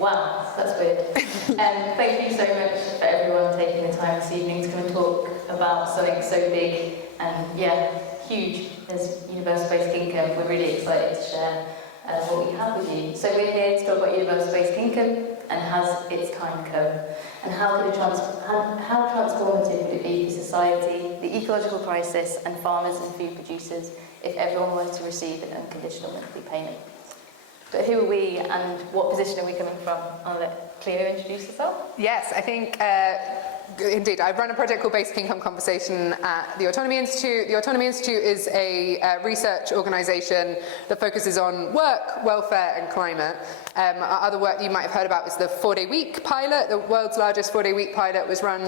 Wow, that's weird. Thank you so much for everyone taking the time this evening to come and talk about something so big and, yeah, huge as universal basic income. We're really excited to share what we have with you. So we're here to talk about universal basic income and has its time come, and how transformative would it be for society, the ecological crisis, and farmers and food producers if everyone were to receive an unconditional monthly payment. But who are we and what position are we coming from? I'll let Cleo introduce herself. Yes, I think, indeed, I run a project called Basic Income Conversation at the Autonomy Institute. The Autonomy Institute is a research organisation that focuses on work, welfare and climate. Our other work that you might have heard about is the 4-day week pilot. The world's largest 4-day week pilot was run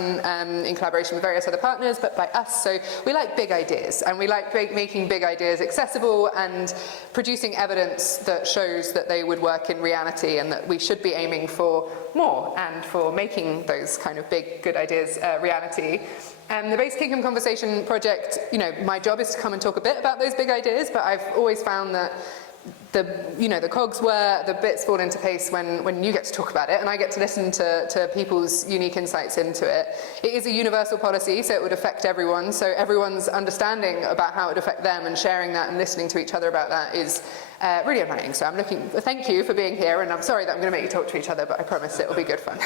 in collaboration with various other partners, but by us. So we like big ideas, and we like making big ideas accessible and producing evidence that shows that they would work in reality and that we should be aiming for more and for making those kind of big, good ideas reality. The Basic Income Conversation project, you know, my job is to come and talk a bit about those big ideas, but I've always found that the cogs the bits fall into place when you get to talk about it, and I get to listen to people's unique insights into it. It is a universal policy, so it would affect everyone, so everyone's understanding about how it would affect them and sharing that and listening to each other about that is really exciting. So thank you for being here, and I'm sorry that I'm going to make you talk to each other, but I promise it will be good fun.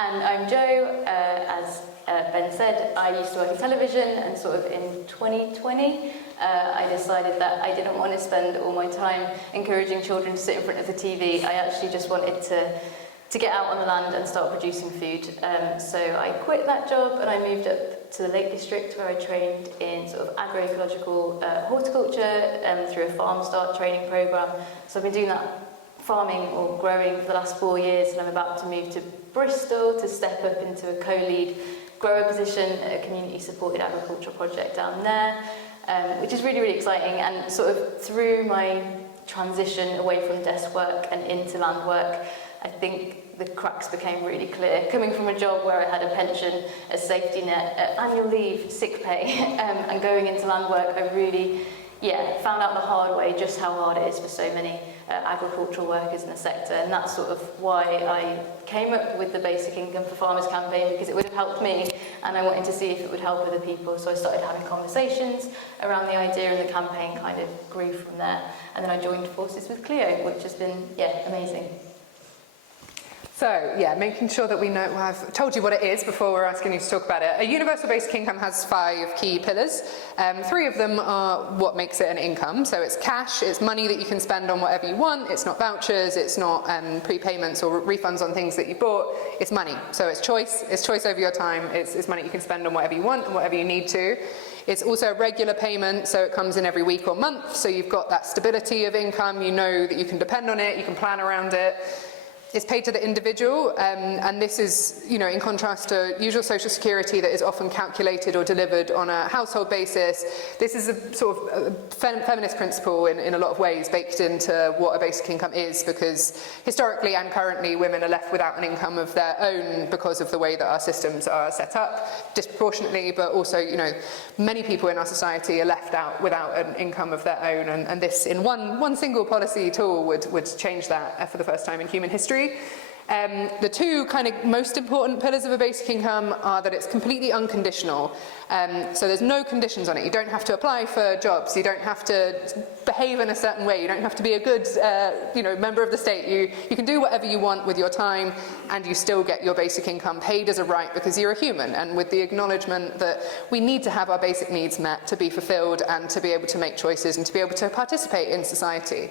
And I'm Jo. As Ben said, I used to work in television, and sort of in 2020 I decided that I didn't want to spend all my time encouraging children to sit in front of the TV. I actually just wanted to get out on the land and start producing food. So I quit that job and I moved up to the Lake District, where I trained in sort of agroecological horticulture through a farm start training programme. So I've been doing that farming or growing for the last 4 years, and I'm about to move to Bristol to step up into a co-lead grower position at a community supported agricultural project down there, which is really, really exciting. And sort of through my transition away from desk work and into land work, I think the cracks became really clear. Coming from a job where I had a pension, a safety net, annual leave, sick pay, and going into land work, I really found out the hard way just how hard it is for so many agricultural workers in the sector, and that's sort of why I came up with the Basic Income for Farmers campaign, because it would have helped me and I wanted to see if it would help other people. So I started having conversations around the idea, and the campaign kind of grew from there, and then I joined forces with Cleo, which has been amazing. So, making sure that we know, I've told you what it is before we're asking you to talk about it. A universal basic income has 5 key pillars. 3 of them are what makes it an income. So it's cash, it's money that you can spend on whatever you want, it's not vouchers, it's not prepayments or refunds on things that you bought, it's money. So it's choice over your time, it's money you can spend on whatever you want and whatever you need to. It's also a regular payment, so it comes in every week or month, so you've got that stability of income, you know that you can depend on it, you can plan around it. It's paid to the individual, and this is, in contrast to usual social security that is often calculated or delivered on a household basis. This is a sort of feminist principle in a lot of ways baked into what a basic income is, because historically and currently women are left without an income of their own because of the way that our systems are set up disproportionately, but also, many people in our society are left out without an income of their own, and this in one single policy tool would change that for the first time in human history. The 2 kind of most important pillars of a basic income are that it's completely unconditional. So there's no conditions on it. You don't have to apply for jobs. You don't have to behave in a certain way. You don't have to be a good, member of the state. You can do whatever you want with your time, and you still get your basic income paid as a right because you're a human, and with the acknowledgement that we need to have our basic needs met to be fulfilled and to be able to make choices and to be able to participate in society.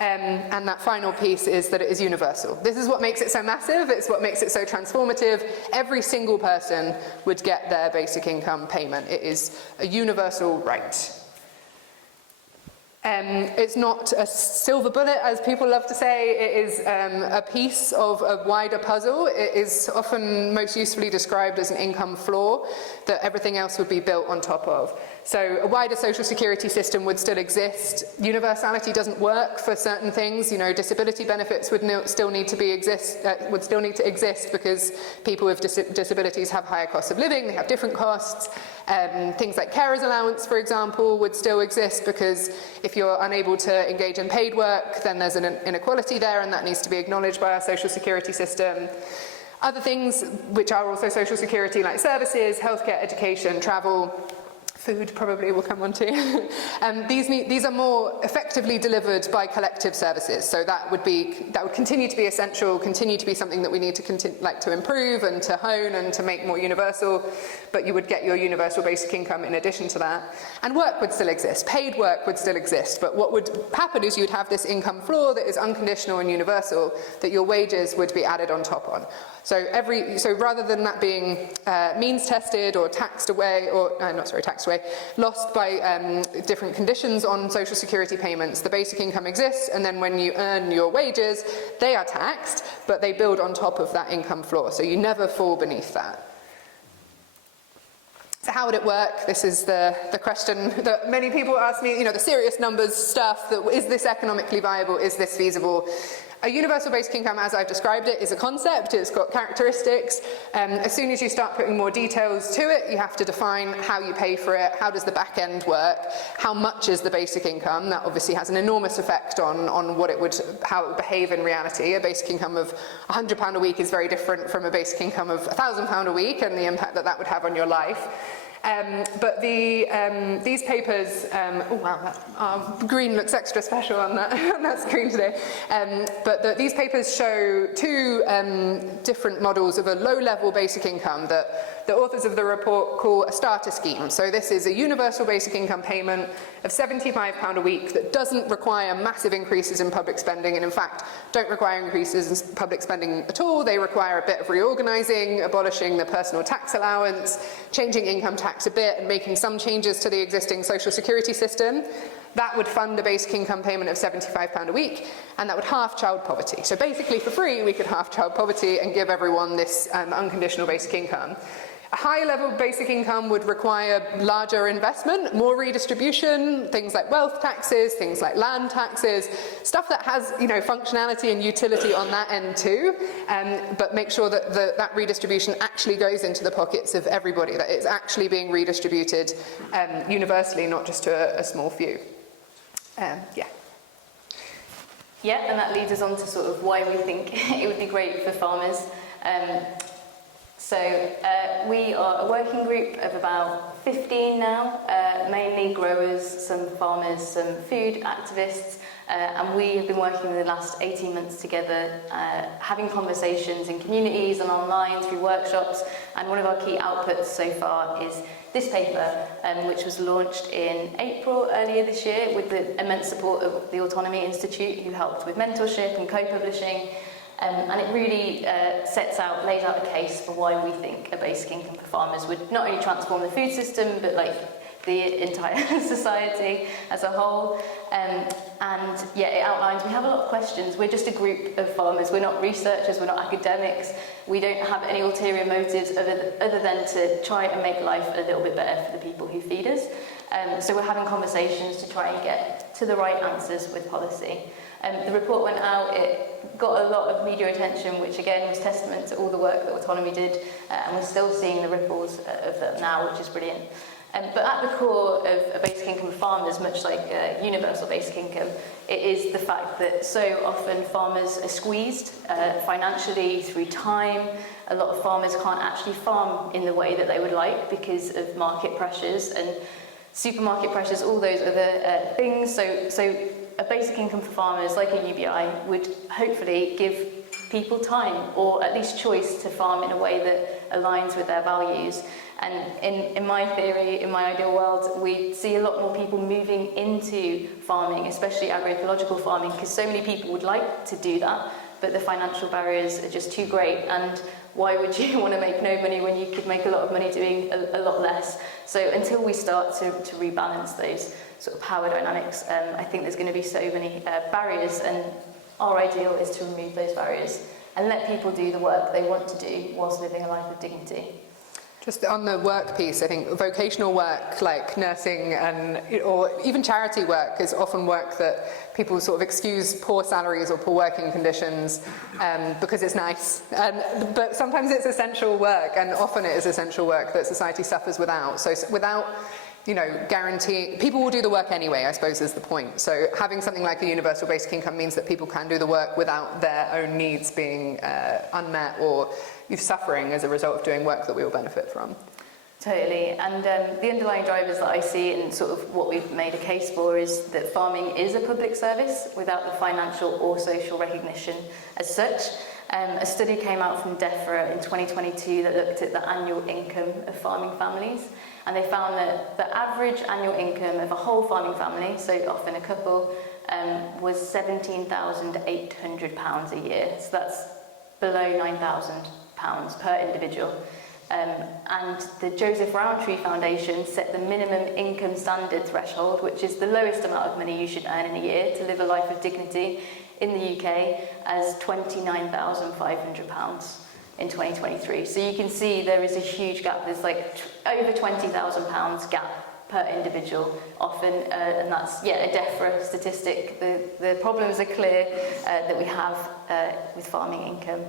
And that final piece is that it is universal. This is what makes it so massive, it's what makes it so transformative. Every single person would get their basic income payment. It is a universal right. It's not a silver bullet, as people love to say. It is a piece of a wider puzzle. It is often most usefully described as an income floor that everything else would be built on top of. So a wider social security system would still exist. Universality doesn't work for certain things. Disability benefits would still need to exist because people with disabilities have higher costs of living, they have different costs. Things like carers allowance, for example, would still exist, because if you're unable to engage in paid work, then there's an inequality there, and that needs to be acknowledged by our social security system. Other things which are also social security, like services, healthcare, education, travel, food probably will come on to. These are more effectively delivered by collective services, so that would continue to be essential, continue to be something that we need to improve and to hone and to make more universal, but you would get your universal basic income in addition to that. And work would still exist, paid work would still exist, but what would happen is you'd have this income floor that is unconditional and universal, that your wages would be added on top on. So rather than that being means tested or taxed away, lost by different conditions on social security payments, the basic income exists, and then when you earn your wages, they are taxed, but they build on top of that income floor, so you never fall beneath that. So how would it work? This is the question that many people ask me, the serious numbers stuff, that is this economically viable, is this feasible? A universal basic income, as I've described it, is a concept. It's got characteristics. As soon as you start putting more details to it, you have to define how you pay for it, how does the back end work, how much is the basic income. That obviously has an enormous effect on how it would behave in reality. A basic income of £100 a week is very different from a basic income of £1,000 a week, and the impact that would have on your life. But these papers, green looks extra special on that screen today. But these papers show two different models of a low-level basic income that the authors of the report call a starter scheme. So this is a universal basic income payment of £75 a week that doesn't require massive increases in public spending, and in fact don't require increases in public spending at all. They require a bit of reorganising, abolishing the personal tax allowance, changing income tax a bit, and making some changes to the existing social security system. That would fund a basic income payment of £75 a week, and that would halve child poverty. So basically for free we could halve child poverty and give everyone this unconditional basic income. A high-level basic income would require larger investment, more redistribution, things like wealth taxes, things like land taxes, stuff that has functionality and utility on that end too, but make sure that that redistribution actually goes into the pockets of everybody, that it's actually being redistributed universally, not just to a small few. Yeah, and that leads us on to sort of why we think it would be great for farmers. So we are a working group of about 15 now, mainly growers, some farmers, some food activists, and we have been working the last 18 months together, having conversations in communities and online through workshops, and one of our key outputs so far is this paper, which was launched in April earlier this year with the immense support of the Autonomy Institute, who helped with mentorship and co-publishing. And it really lays out a case for why we think a basic income for farmers would not only transform the food system, but the entire society as a whole. And it outlines, we have a lot of questions. We're just a group of farmers. We're not researchers, we're not academics. We don't have any ulterior motives other than to try and make life a little bit better for the people who feed us. So we're having conversations to try and get to the right answers with policy. The report went out, it got a lot of media attention, which again was testament to all the work that Autonomy did, and we're still seeing the ripples of that now, which is brilliant. But at the core of a basic income for farmers, much like universal basic income, it is the fact that so often farmers are squeezed financially through time. A lot of farmers can't actually farm in the way that they would like because of market pressures and supermarket pressures, all those other things. So a basic income for farmers, like a UBI, would hopefully give people time, or at least choice, to farm in a way that aligns with their values. And in my theory, in my ideal world, we see a lot more people moving into farming, especially agroecological farming, because so many people would like to do that, but the financial barriers are just too great. And why would you want to make no money when you could make a lot of money doing a lot less? So until we start to rebalance those sort of power dynamics, I think there's going to be so many barriers, and our ideal is to remove those barriers and let people do the work they want to do whilst living a life of dignity. Do Just on the work piece, I think vocational work like nursing or even charity work is often work that people sort of excuse poor salaries or poor working conditions because it's nice. But sometimes it's essential work, and often it is essential work that society suffers without. So without guaranteeing, people will do the work anyway, I suppose is the point. So having something like a universal basic income means that people can do the work without their own needs being unmet or suffering as a result of doing work that we all benefit from. Totally, and the underlying drivers that I see and sort of what we've made a case for is that farming is a public service without the financial or social recognition as such. A study came out from DEFRA in 2022 that looked at the annual income of farming families, and they found that the average annual income of a whole farming family, so often a couple, was £17,800 a year. So that's below £9,000 per individual. And the Joseph Rowntree Foundation set the minimum income standard threshold, which is the lowest amount of money you should earn in a year to live a life of dignity in the UK, as £29,500 in 2023. So you can see there is a huge gap. There's like over £20,000 gap per individual often, and that's a DEFRA statistic. The problems are clear that we have with farming income.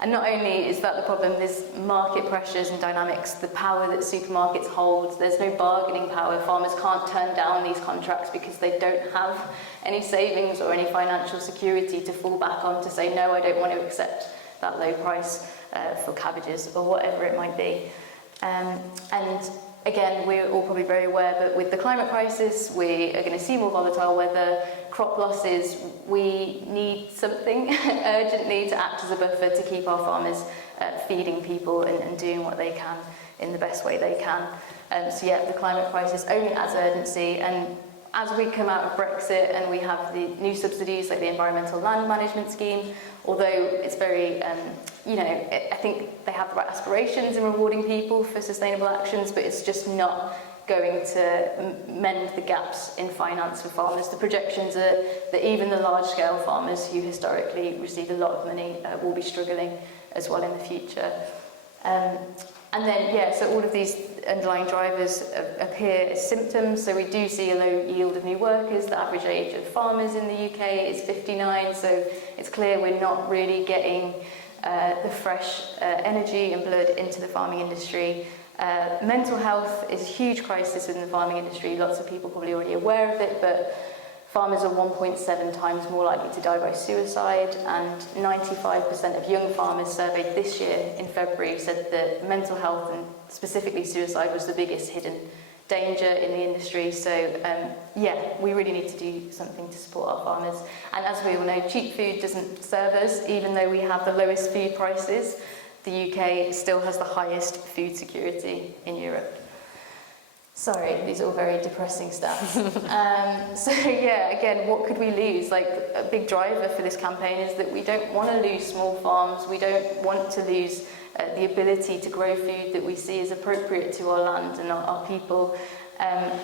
And not only is that the problem, there's market pressures and dynamics, the power that supermarkets hold. There's no bargaining power. Farmers can't turn down these contracts because they don't have any savings or any financial security to fall back on to say, no, I don't want to accept that low price for cabbages or whatever it might be. And again, we're all probably very aware, but with the climate crisis, we are going to see more volatile weather, crop losses. We need something urgently to act as a buffer to keep our farmers feeding people and doing what they can in the best way they can. The climate crisis only adds urgency, and as we come out of Brexit and we have the new subsidies like the Environmental Land Management Scheme, although it's very, I think they have the right aspirations in rewarding people for sustainable actions, but it's just not going to mend the gaps in finance for farmers. The projections are that even the large-scale farmers who historically receive a lot of money will be struggling as well in the future. So all of these underlying drivers appear as symptoms. So we do see a low yield of new workers. The average age of farmers in the UK is 59, so it's clear we're not really getting the fresh energy and blood into the farming industry. Mental health is a huge crisis in the farming industry. Lots of people probably already aware of it, but farmers are 1.7 times more likely to die by suicide, and 95% of young farmers surveyed this year in February said that mental health and specifically suicide was the biggest hidden danger in the industry. So we really need to do something to support our farmers. And as we all know, cheap food doesn't serve us. Even though we have the lowest food prices, the UK still has the highest food security in Europe. Sorry, these are all very depressing stats. Again, what could we lose? Like, a big driver for this campaign is that we don't want to lose small farms. We don't want to lose the ability to grow food that we see as appropriate to our land and our people. And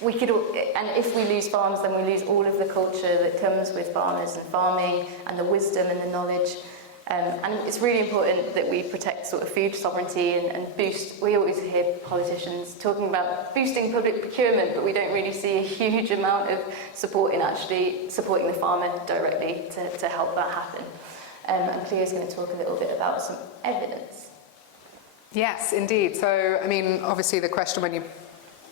if we lose farms, then we lose all of the culture that comes with farmers and farming, and the wisdom and the knowledge. And it's really important that we protect sort of food sovereignty and boost. We always hear politicians talking about boosting public procurement, but we don't really see a huge amount of support in actually supporting the farmer directly to help that happen. And Cleo's going to talk a little bit about some evidence. Yes, indeed. So, I mean, obviously the question when you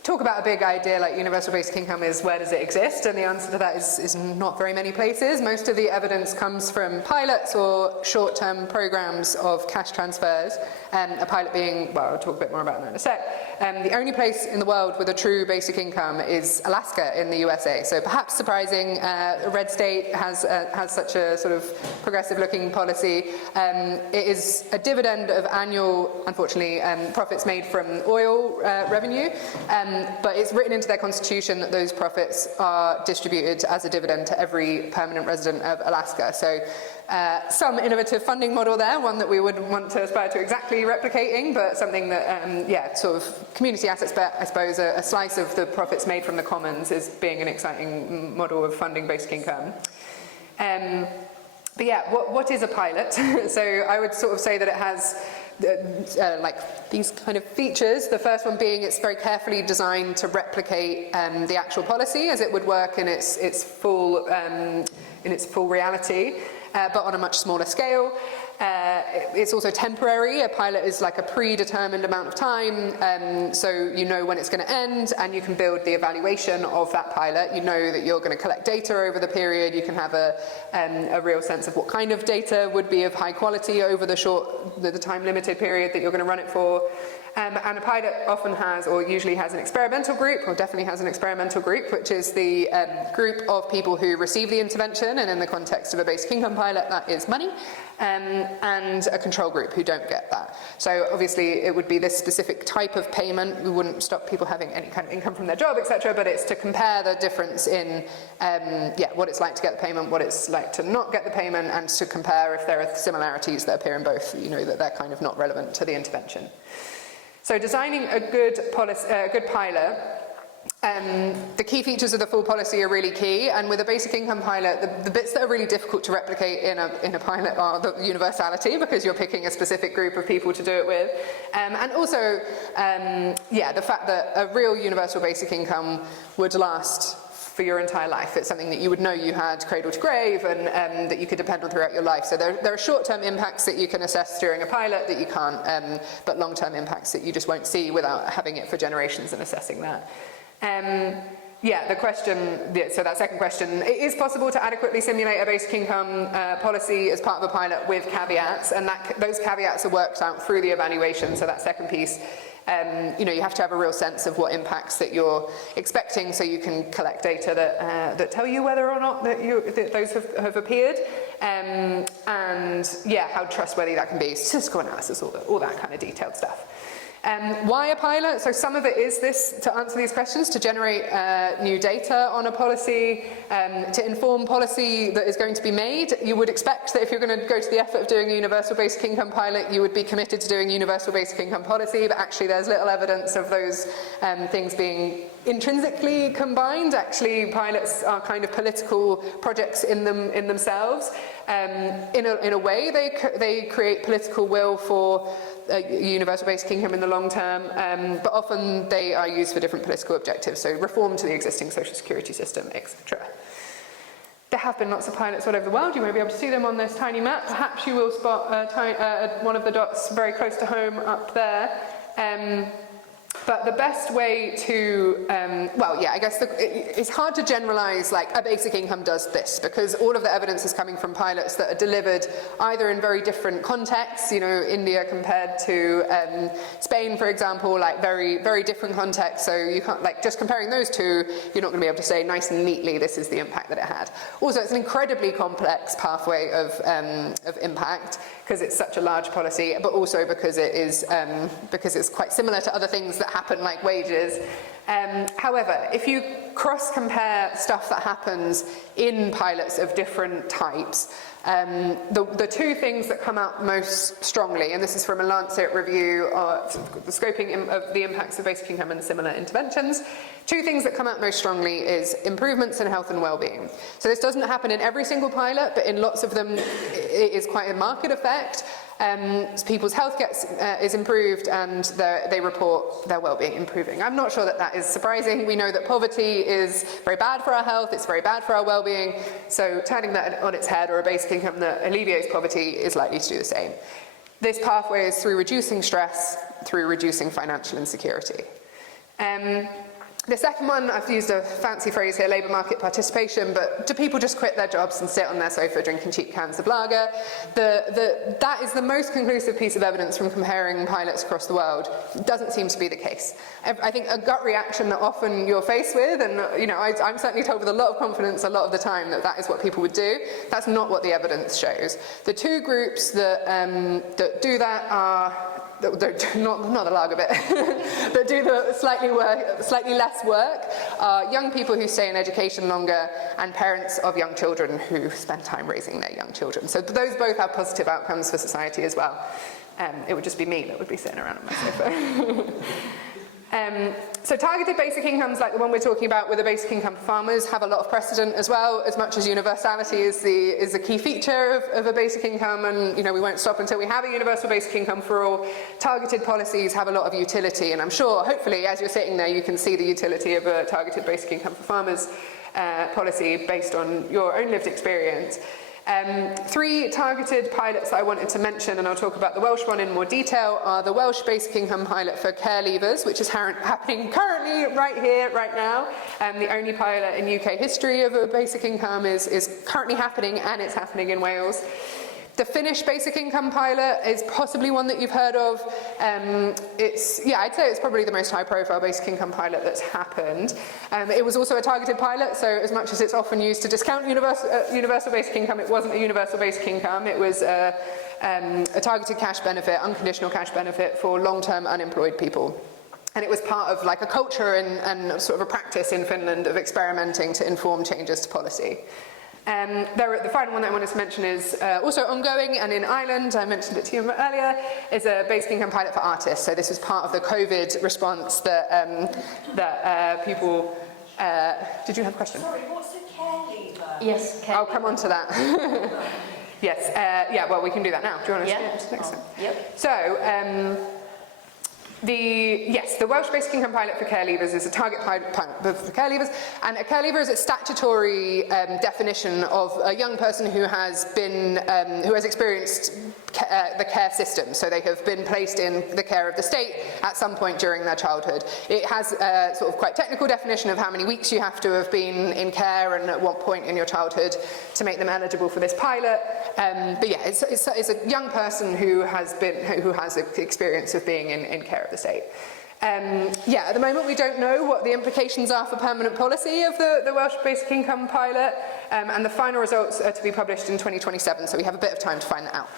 talk about a big idea like universal basic income is, where does it exist? And the answer to that is not very many places. Most of the evidence comes from pilots or short-term programs of cash transfers, a pilot being, well, I'll talk a bit more about that in a sec. The only place in the world with a true basic income is Alaska in the USA. So perhaps surprising, a red state has such a sort of progressive-looking policy. It is a dividend of annual, unfortunately, profits made from oil revenue. But it's written into their constitution that those profits are distributed as a dividend to every permanent resident of Alaska. So some innovative funding model there, one that we would want to aspire to exactly replicating, but something that, sort of community assets, but I suppose a slice of the profits made from the commons is being an exciting model of funding basic income. What is a pilot? So I would sort of say that it has like these kind of features. The first one being it's very carefully designed to replicate the actual policy as it would work in its full reality, but on a much smaller scale. It's also temporary. A pilot is like a predetermined amount of time, so you know when it's going to end, and you can build the evaluation of that pilot. You know that you're going to collect data over the period. You can have a real sense of what kind of data would be of high quality over the time-limited period that you're going to run it for. And a pilot often has, or usually has, an experimental group, or definitely has an experimental group, which is the group of people who receive the intervention, and in the context of a basic income pilot, that is money, and a control group who don't get that. So obviously it would be this specific type of payment. We wouldn't stop people having any kind of income from their job, etc., but it's to compare the difference in what it's like to get the payment, what it's like to not get the payment, and to compare if there are similarities that appear in both, that they're kind of not relevant to the intervention. So designing a good pilot, the key features of the full policy are really key, and with a basic income pilot, the bits that are really difficult to replicate in a pilot are the universality, because you're picking a specific group of people to do it with, and also, the fact that a real universal basic income would last for your entire life. It's something that you would know you had cradle to grave, and that you could depend on throughout your life. So there are short-term impacts that you can assess during a pilot that you can't, but long-term impacts that you just won't see without having it for generations and assessing that. So that second question, it is possible to adequately simulate a basic income policy as part of a pilot with caveats, and those caveats are worked out through the evaluation. So that second piece, you have to have a real sense of what impacts that you're expecting, so you can collect data that tell you whether or not that those have appeared, and how trustworthy that can be. Statistical analysis, all that kind of detailed stuff. Why a pilot? So some of it is this, to answer these questions, to generate new data on a policy, to inform policy that is going to be made. You would expect that if you're going to go to the effort of doing a universal basic income pilot, you would be committed to doing universal basic income policy, but actually there's little evidence of those things being intrinsically combined. Actually, pilots are kind of political projects in themselves. In a way, they create political will for universal basic income in the long term, but often they are used for different political objectives, so reform to the existing social security system, etc. There have been lots of pilots all over the world. You may be able to see them on this tiny map. Perhaps you will spot one of the dots very close to home up there. But the best way to, it's hard to generalise like a basic income does this, because all of the evidence is coming from pilots that are delivered either in very different contexts, India compared to Spain, for example, like very, very different contexts. So you can't, just comparing those two, you're not going to be able to say nice and neatly this is the impact that it had. Also, it's an incredibly complex pathway of impact, because it's such a large policy, but also because it's quite similar to other things that happen, like wages. However, if you cross-compare stuff that happens in pilots of different types, the two things that come out most strongly, and this is from a Lancet review of the scoping of the impacts of basic income and similar interventions, two things that come out most strongly is improvements in health and well-being. So this doesn't happen in every single pilot, but in lots of them it is quite a marked effect. People's health is improved, and they report their well-being improving. I'm not sure that is surprising. We know that poverty is very bad for our health, it's very bad for our well-being, so turning that on its head, or a basic income that alleviates poverty, is likely to do the same. This pathway is through reducing stress, through reducing financial insecurity. The second one, I've used a fancy phrase here, labour market participation, but do people just quit their jobs and sit on their sofa drinking cheap cans of lager? That is the most conclusive piece of evidence from comparing pilots across the world. It doesn't seem to be the case. I think a gut reaction that often you're faced with, and I'm certainly told with a lot of confidence a lot of the time that is what people would do. That's not what the evidence shows. The two groups that do that are, not the lager bit, that do the slightly less work, are young people who stay in education longer, and parents of young children who spend time raising their young children. So those both have positive outcomes for society as well. It would just be me that would be sitting around on my sofa. So targeted basic incomes, like the one we're talking about with the basic income for farmers, have a lot of precedent as well, as much as universality is the key feature of a basic income, and we won't stop until we have a universal basic income for all. Targeted policies have a lot of utility, and I'm sure, hopefully, as you're sitting there, you can see the utility of a targeted basic income for farmers policy based on your own lived experience. 3 targeted pilots that I wanted to mention, and I'll talk about the Welsh one in more detail, are the Welsh Basic Income Pilot for care leavers, which is happening currently, right here, right now. The only pilot in UK history of a basic income is currently happening, and it's happening in Wales. The Finnish Basic Income Pilot is possibly one that you've heard of. I'd say it's probably the most high-profile basic income pilot that's happened. It was also a targeted pilot, so as much as it's often used to discount universal basic income, it wasn't a universal basic income. It was a targeted cash benefit, unconditional cash benefit for long-term unemployed people. And it was part of like a culture and sort of a practice in Finland of experimenting to inform changes to policy. The final one that I wanted to mention is also ongoing, and in Ireland, I mentioned it to you earlier, is a basic income pilot for artists. So this was part of the COVID response that people... did you have a question? Sorry, what's a care leaver? Yes, care I'll come on to that. Yes, well, we can do that now. Do you want to next time? Yep. So, the Welsh Basic Income Pilot for care leavers is a target pilot for care leavers, and a care leaver is a statutory definition of a young person who has experienced the care system. So they have been placed in the care of the state at some point during their childhood. It has a sort of quite technical definition of how many weeks you have to have been in care and at what point in your childhood to make them eligible for this pilot. But yeah, it's a young person who has experience of being in care of the state. At the moment we don't know what the implications are for permanent policy of the Welsh Basic Income Pilot, and the final results are to be published in 2027, so we have a bit of time to find that out.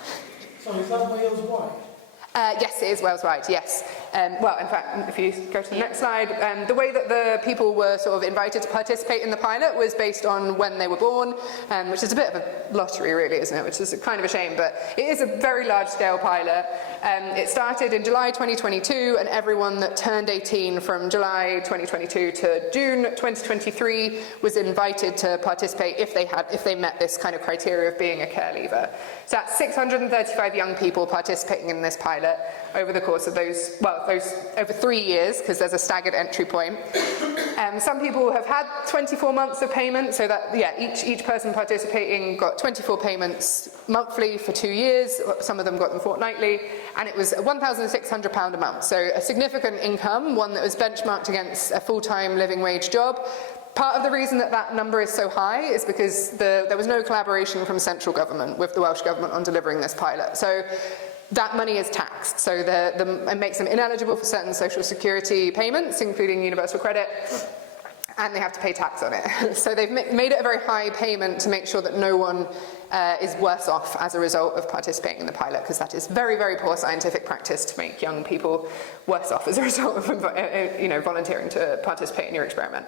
So is that Wales-wide? Yes, it is Wales-wide, yes. Well, in fact, if you go to the next slide, the way that the people were sort of invited to participate in the pilot was based on when they were born, which is a bit of a lottery, really, isn't it? Which is kind of a shame, but it is a very large-scale pilot. It started in July 2022, and everyone that turned 18 from July 2022 to June 2023 was invited to participate if they met this kind of criteria of being a care leaver. So that's 635 young people participating in this pilot over the course of those over 3 years, because there's a staggered entry point. Some people have had 24 months of payment, so that each person participating got 24 payments monthly for 2 years. Some of them got them fortnightly, and it was £1,600 a month, so a significant income, one that was benchmarked against a full-time living wage job. Part of the reason that number is so high is because there was no collaboration from central government with the Welsh Government on delivering this pilot. So that money is taxed, so it makes them ineligible for certain social security payments, including universal credit, and they have to pay tax on it. So they've made it a very high payment to make sure that no one is worse off as a result of participating in the pilot, because that is very, very poor scientific practice to make young people worse off as a result of volunteering to participate in your experiment.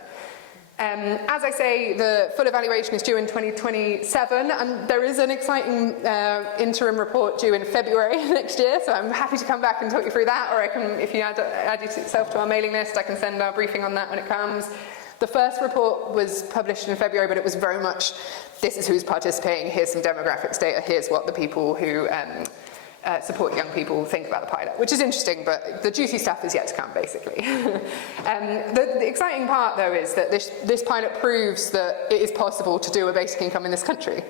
As I say, the full evaluation is due in 2027, and there is an exciting interim report due in February next year, so I'm happy to come back and talk you through that, or I can, if you add yourself to our mailing list, I can send our briefing on that when it comes. The first report was published in February, but it was very much, this is who's participating, here's some demographics data, here's what the people who support young people think about the pilot, which is interesting, but the juicy stuff is yet to come, basically. The exciting part, though, is that this pilot proves that it is possible to do a basic income in this country.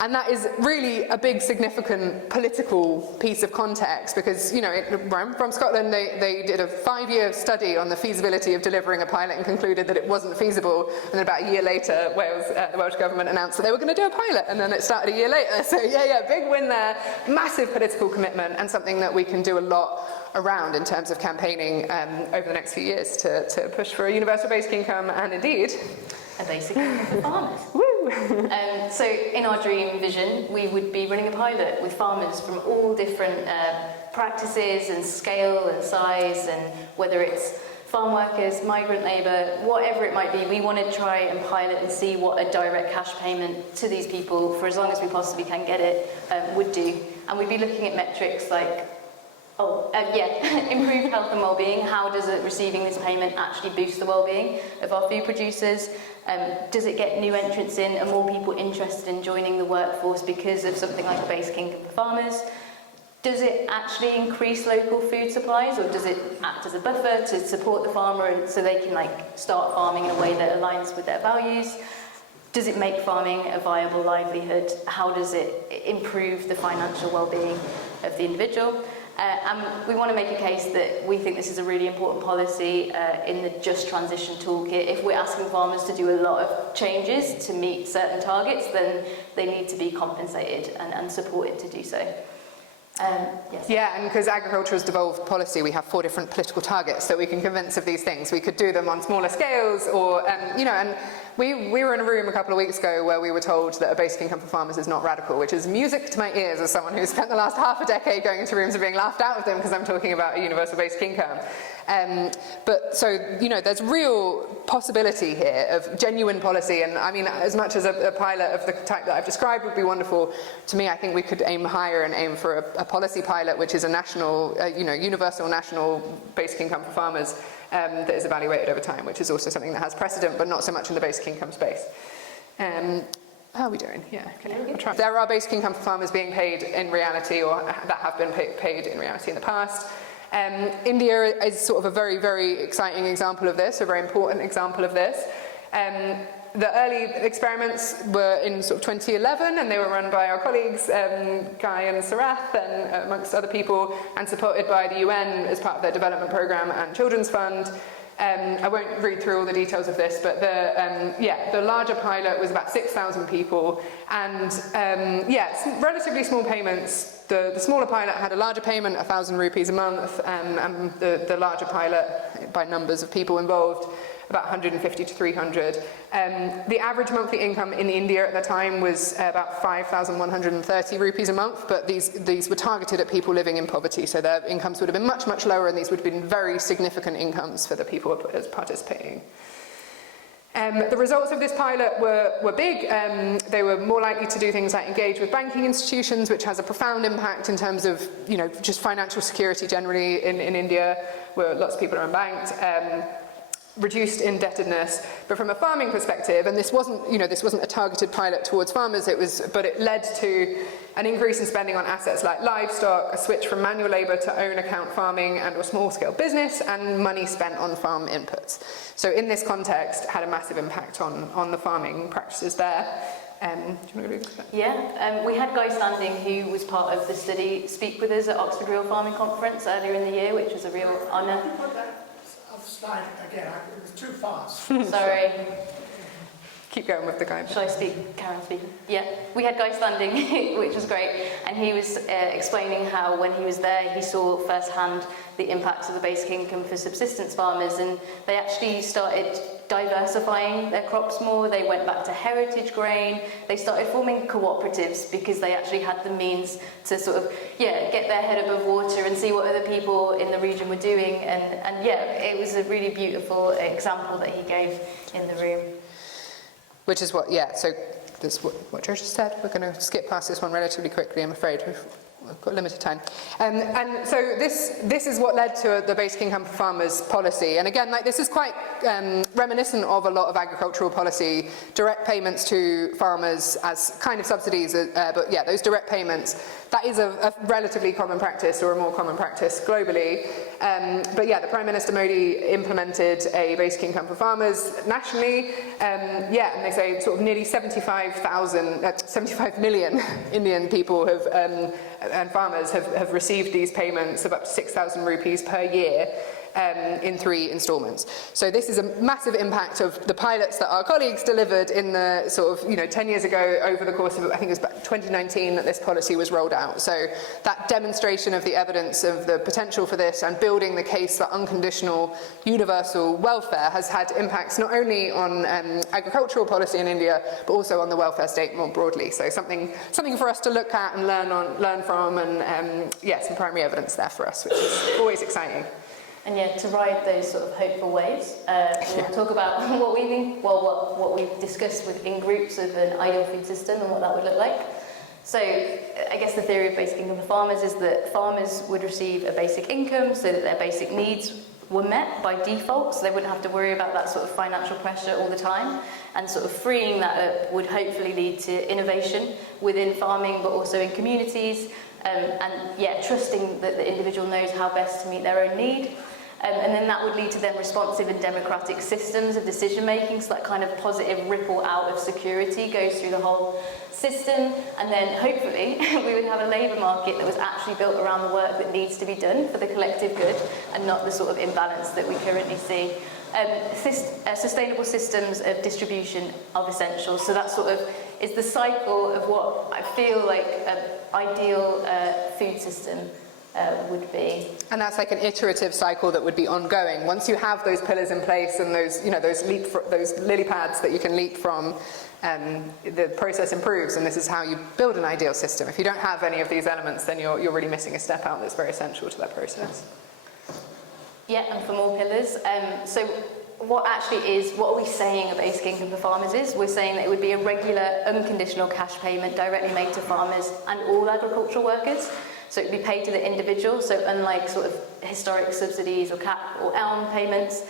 And that is really a big, significant political piece of context, because, from Scotland, they did a 5-year study on the feasibility of delivering a pilot and concluded that it wasn't feasible. And then about a year later, the Welsh Government announced that they were going to do a pilot, and then it started a year later. So big win there, massive political commitment, and something that we can do a lot around in terms of campaigning over the next few years to push for a universal basic income, and indeed A basic income for farmers. Woo! So in our dream vision, we would be running a pilot with farmers from all different practices and scale and size, and whether it's farm workers, migrant labour, whatever it might be, we want to try and pilot and see what a direct cash payment to these people, for as long as we possibly can get it, would do. And we'd be looking at metrics like Improved health and well-being. How does receiving this payment actually boost the well-being of our food producers? Does it get new entrants in? Are more people interested in joining the workforce because of something like a basic income for farmers? Does it actually increase local food supplies, or does it act as a buffer to support the farmer so they can start farming in a way that aligns with their values? Does it make farming a viable livelihood? How does it improve the financial well-being of the individual? And we want to make a case that we think this is a really important policy in the Just Transition Toolkit. If we're asking farmers to do a lot of changes to meet certain targets, then they need to be compensated and supported to do so. Yes. Yeah, and because agriculture has devolved policy, we have 4 different political targets that we can convince of these things. We could do them on smaller scales, or, and we were in a room a couple of weeks ago where we were told that a basic income for farmers is not radical, which is music to my ears as someone who's spent the last half a decade going into rooms and being laughed out of them because I'm talking about a universal basic income. There's real possibility here of genuine policy, and I mean, as much as a pilot of the type that I've described would be wonderful, to me I think we could aim higher and aim for a policy pilot which is a national, universal national basic income for farmers that is evaluated over time, which is also something that has precedent, but not so much in the basic income space. How are we doing? Yeah, okay. There are basic income for farmers being paid in reality, or that have been paid in reality in the past. India is sort of a very, very exciting example of this, a very important example of this. The early experiments were in sort of 2011, and they were run by our colleagues, Guy and Sarath, and amongst other people, and supported by the UN as part of their development programme and Children's Fund. I won't read through all the details of this, but the larger pilot was about 6,000 people, and relatively small payments. The smaller pilot had a larger payment, 1,000 rupees a month, and the larger pilot, by numbers of people involved, about 150 to 300. The average monthly income in India at the time was about 5,130 rupees a month, but these were targeted at people living in poverty, so their incomes would have been much, much lower, and these would have been very significant incomes for the people participating. The results of this pilot were big. They were more likely to do things like engage with banking institutions, which has a profound impact in terms of, just financial security generally in India, where lots of people are unbanked. Reduced indebtedness, but from a farming perspective, and this wasn't a targeted pilot towards farmers, but it led to an increase in spending on assets like livestock, a switch from manual labour to own account farming and or small scale business, and money spent on farm inputs. So in this context, had a massive impact on the farming practices there. Do you want to do this? Yeah, we had Guy Standing, who was part of the study, speak with us at Oxford Real Farming Conference earlier in the year, which was a real honour. Slide again, it was too fast. Sorry. Keep going with the guy. Shall I speak? Karen speaking? Yeah, we had Guy Standing, which was great, and he was explaining how when he was there he saw firsthand the impacts of the basic income for subsistence farmers, and they actually started diversifying their crops more. They went back to heritage grain. They started forming cooperatives because they actually had the means to sort of get their head above water and see what other people in the region were doing, and it was a really beautiful example that he gave in the room. Which is what, so that's what Jo just said. We're going to skip past this one relatively quickly, I'm afraid. We've got limited time. And so this is what led to the basic income for farmers policy. And again, this is quite reminiscent of a lot of agricultural policy, direct payments to farmers as kind of subsidies, those direct payments, that is a relatively common practice, or a more common practice globally. The Prime Minister Modi implemented a basic income for farmers nationally. And they say sort of nearly 75 million Indian people and farmers have received these payments of up to 6,000 rupees per year in 3 instalments. So this is a massive impact of the pilots that our colleagues delivered in the sort of 10 years ago, over the course of, I think it was about 2019 that this policy was rolled out. So that demonstration of the evidence of the potential for this and building the case for unconditional universal welfare has had impacts not only on agricultural policy in India, but also on the welfare state more broadly. So something for us to look at and learn from, and some primary evidence there for us, which is always exciting. And to ride those sort of hopeful waves, we'll talk about what we think, what we've discussed in groups of an ideal food system and what that would look like. So I guess the theory of basic income for farmers is that farmers would receive a basic income so that their basic needs were met by default, so they wouldn't have to worry about that sort of financial pressure all the time, and sort of freeing that up would hopefully lead to innovation within farming but also in communities, and yeah, trusting that the individual knows how best to meet their own need. And then that would lead to then responsive and democratic systems of decision making, so that kind of positive ripple out of security goes through the whole system, and then hopefully we would have a labour market that was actually built around the work that needs to be done for the collective good and not the sort of imbalance that we currently see. Sustainable systems of distribution are essential, so that sort of is the cycle of what I feel like an ideal food system would be. And that's like an iterative cycle that would be ongoing. Once you have those pillars in place and those, you know, those lily pads that you can leap from, the process improves, and this is how you build an ideal system. If you don't have any of these elements, then you're really missing a step out that's very essential to that process. Yeah, and for more pillars. So what are we saying a basic income for farmers is? We're saying that it would be a regular, unconditional cash payment directly made to farmers and all agricultural workers. So it would be paid to the individual, so unlike sort of historic subsidies or CAP or ELM payments,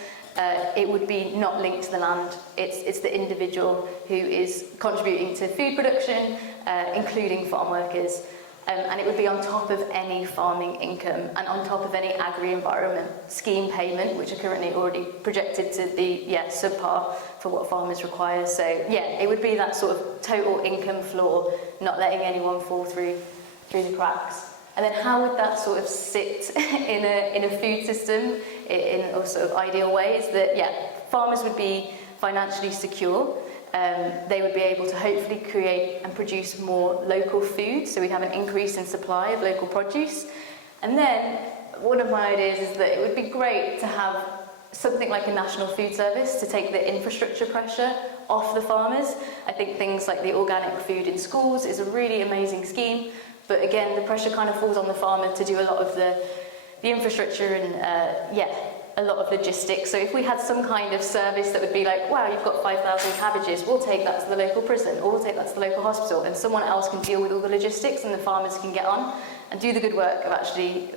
it would be not linked to the land. It's the individual who is contributing to food production, including farm workers. And it would be on top of any farming income and on top of any agri-environment scheme payment, which are currently already projected to be subpar for what farmers require. So yeah, it would be that sort of total income floor, not letting anyone fall through the cracks. And then how would that sort of sit in a food system in a sort of ideal way is that, farmers would be financially secure. They would be able to hopefully create and produce more local food, so we'd have an increase in supply of local produce. And then one of my ideas is that it would be great to have something like a national food service to take the infrastructure pressure off the farmers. I think things like the organic food in schools is a really amazing scheme. But again, the pressure kind of falls on the farmer to do a lot of the infrastructure and, a lot of logistics. So if we had some kind of service that would be like, wow, you've got 5,000 cabbages, we'll take that to the local prison, or we'll take that to the local hospital, and someone else can deal with all the logistics and the farmers can get on and do the good work of actually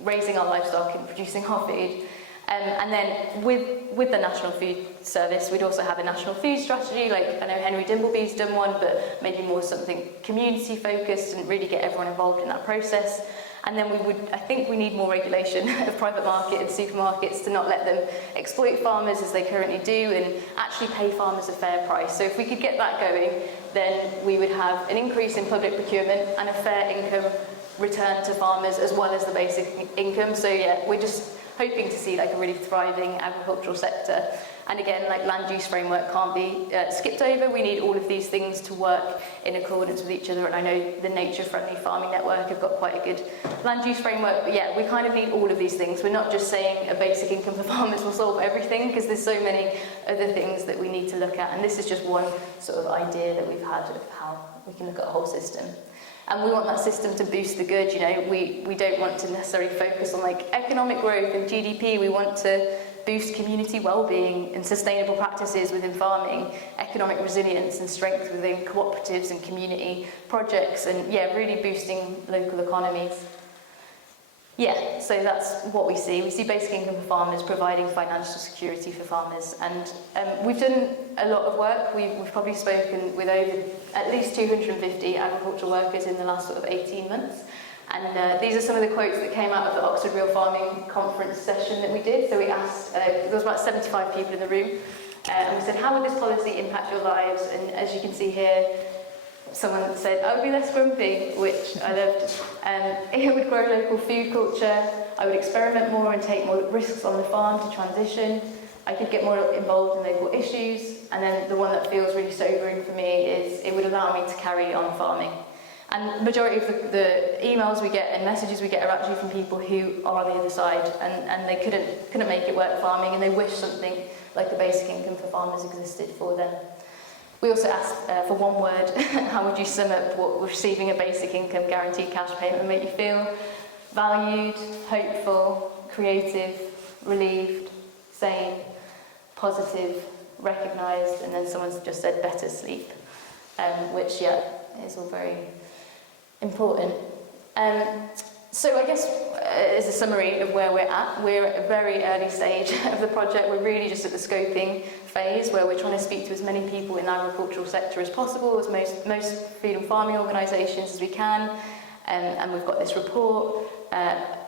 raising our livestock and producing our food. And then with the National Food Service, we'd also have a national food strategy, like I know Henry Dimbleby's done one, but maybe more something community focused and really get everyone involved in that process. And then I think we need more regulation of private market and supermarkets to not let them exploit farmers as they currently do and actually pay farmers a fair price. So if we could get that going, then we would have an increase in public procurement and a fair income return to farmers as well as the basic income. So yeah, we're just hoping to see like a really thriving agricultural sector. And again, like land use framework can't be skipped over. We need all of these things to work in accordance with each other. And I know the Nature Friendly Farming Network have got quite a good land use framework. But yeah, we kind of need all of these things. We're not just saying a basic income for farmers will solve everything, because there's so many other things that we need to look at. And this is just one sort of idea that we've had of how we can look at a whole system. And we want that system to boost the good, you know. We don't want to necessarily focus on like economic growth and GDP. We want to boost community well-being and sustainable practices within farming, economic resilience and strength within cooperatives and community projects, and yeah, really boosting local economies. Yeah, so that's what we see. We see basic income for farmers providing financial security for farmers, and we've done a lot of work. We've probably spoken with over at least 250 agricultural workers in the last sort of 18 months. And these are some of the quotes that came out of the Oxford Real Farming conference session that we did. So we asked, there was about 75 people in the room, and we said, how would this policy impact your lives? And as you can see here, someone said, I would be less grumpy, which I loved. It would grow local food culture. I would experiment more and take more risks on the farm to transition. I could get more involved in local issues. And then the one that feels really sobering for me is it would allow me to carry on farming. And the majority of the emails we get and messages we get are actually from people who are on the other side and they couldn't make it work farming, and they wish something like a basic income for farmers existed for them. We also asked for one word, how would you sum up what receiving a basic income guaranteed cash payment would make you feel? Valued, hopeful, creative, relieved, sane, positive, recognised, and then someone's just said better sleep, which, yeah, is all very important. So I guess as a summary of where we're at a very early stage of the project. We're really just at the scoping phase where we're trying to speak to as many people in the agricultural sector as possible, as most food and farming organisations as we can, and we've got this report.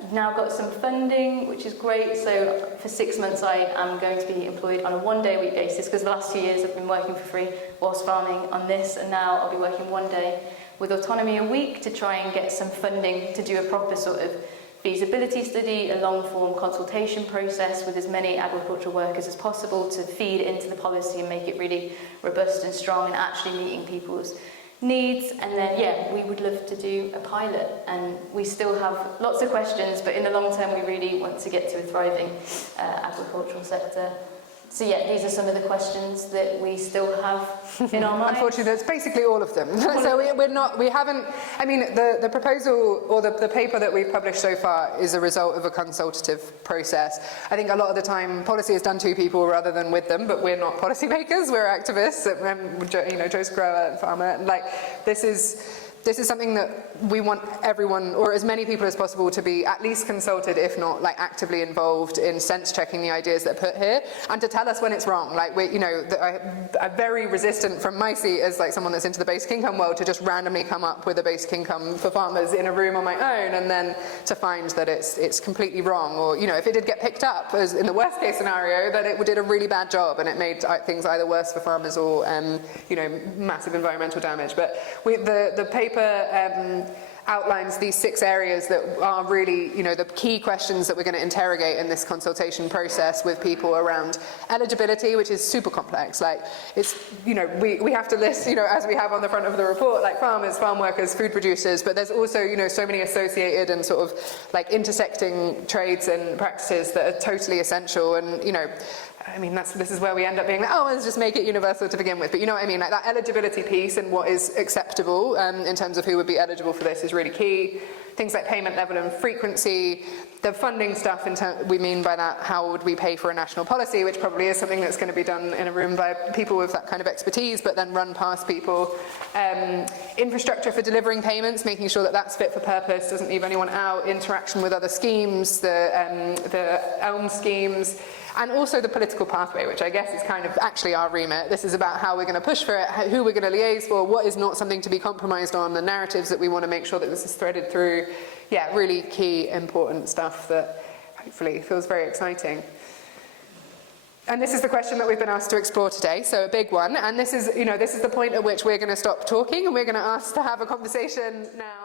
We've now got some funding, which is great. So for 6 months I am going to be employed on a 1-day-a-week basis, because the last 2 years I've been working for free whilst farming on this, and now I'll be working 1 day with autonomy a week to try and get some funding to do a proper sort of feasibility study, a long-form consultation process with as many agricultural workers as possible to feed into the policy and make it really robust and strong and actually meeting people's needs. And then, yeah, we would love to do a pilot, and we still have lots of questions, but in the long term we really want to get to a thriving agricultural sector. So yeah, these are some of the questions that we still have in our minds. Unfortunately, that's basically all of them. So we haven't, I mean, the proposal or the paper that we've published so far is a result of a consultative process. I think a lot of the time policy is done to people rather than with them, but we're not policymakers, we're activists. Jo's a grower and farmer. Like, this is something that we want everyone, or as many people as possible, to be at least consulted, if not like actively involved in sense checking the ideas that are put here, and to tell us when it's wrong. Like, I'm very resistant from my seat as like someone that's into the basic income world to just randomly come up with a basic income for farmers in a room on my own, and then to find that it's completely wrong, or if it did get picked up as in the worst case scenario, that it did a really bad job and it made things either worse for farmers or massive environmental damage. But the paper outlines these 6 areas that are really, the key questions that we're going to interrogate in this consultation process with people around eligibility, which is super complex. Like, it's, we have to list, as we have on the front of the report, like farmers, farm workers, food producers, but there's also, so many associated and sort of like intersecting trades and practices that are totally essential. And, I mean, this is where we end up being like, oh, let's just make it universal to begin with. But you know what I mean? Like, that eligibility piece and what is acceptable in terms of who would be eligible for this is really key. Things like payment level and frequency, the funding stuff, we mean by that, how would we pay for a national policy, which probably is something that's going to be done in a room by people with that kind of expertise, but then run past people. Infrastructure for delivering payments, making sure that that's fit for purpose, doesn't leave anyone out. Interaction with other schemes, the ELM schemes. And also the political pathway, which I guess is kind of actually our remit. This is about how we're going to push for it, who we're going to liaise for, what is not something to be compromised on, the narratives that we want to make sure that this is threaded through. Yeah, really key, important stuff that hopefully feels very exciting. And this is the question that we've been asked to explore today, so a big one. And this is the point at which we're going to stop talking and we're going to ask to have a conversation now.